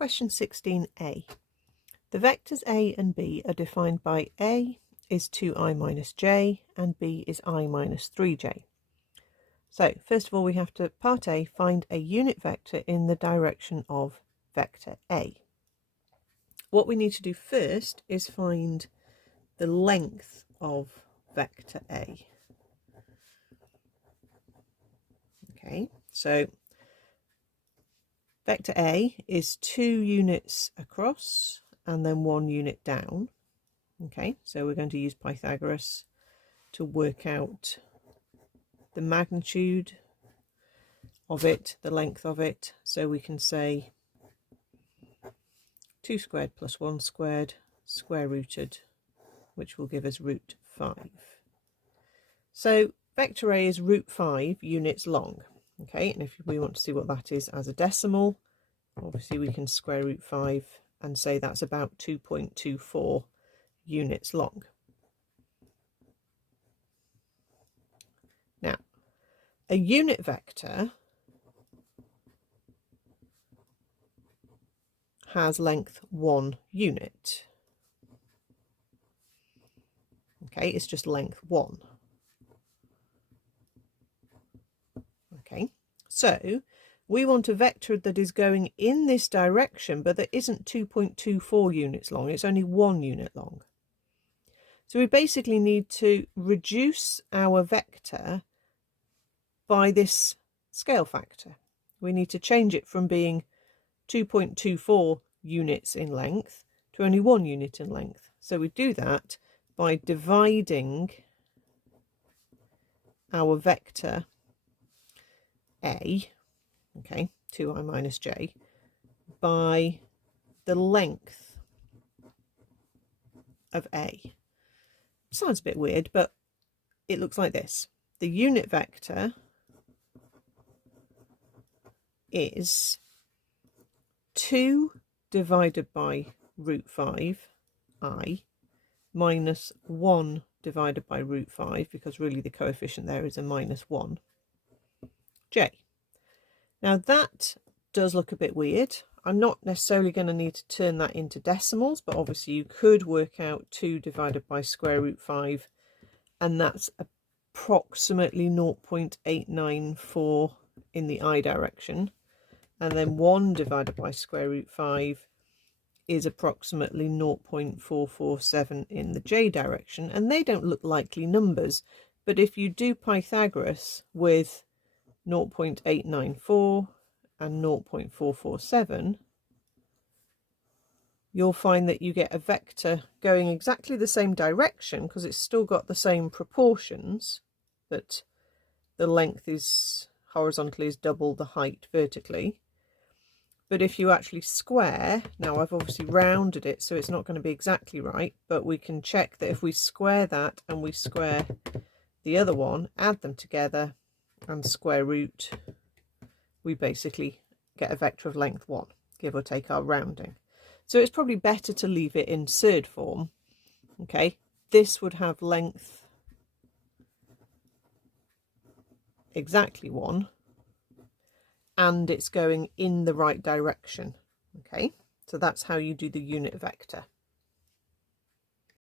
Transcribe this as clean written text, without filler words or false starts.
Question 16a. The vectors a and b are defined by a is 2i minus j and b is I minus 3j. So first of all, we have to, part A, find a unit vector in the direction of vector A. What we need to do first is find the length of vector A. Okay, so vector A is 2 units across and then 1 unit down. Okay, so we're going to use Pythagoras to work out the magnitude of it, the length of it. So we can say 2 squared plus 1 squared square rooted, which will give us root 5. So vector A is root 5 units long. Okay, and if we want to see what that is as a decimal, obviously we can square root 5 and say that's about 2.24 units long. Now, a unit vector has length 1 unit. Okay, it's just length 1. Okay, so we want a vector that is going in this direction, but that isn't 2.24 units long, it's only 1 unit long. So we basically need to reduce our vector by this scale factor. We need to change it from being 2.24 units in length to only 1 unit in length. So we do that by dividing our vector A, okay, 2i minus j, by the length of A. Sounds a bit weird, but it looks like this. The unit vector is 2 divided by root 5 I minus 1 divided by root 5, because really the coefficient there is a minus 1 j. Now that does look a bit weird. I'm not necessarily going to need to turn that into decimals, but obviously you could work out 2 divided by square root 5, and that's approximately 0.894 in the I direction. And then 1 divided by square root 5 is approximately 0.447 in the j direction. And they don't look likely numbers, but if you do Pythagoras with 0.894 and 0.447, you'll find that you get a vector going exactly the same direction, because it's still got the same proportions, but the length is horizontally is double the height vertically. But if you actually square, now I've obviously rounded it, so it's not going to be exactly right, but we can check that if we square that and we square the other one, add them together and square root, we basically get a vector of length 1, give or take our rounding. So it's probably better to leave it in surd form. Okay, this would have length exactly 1, and it's going in the right direction. Okay, so that's how you do the unit vector.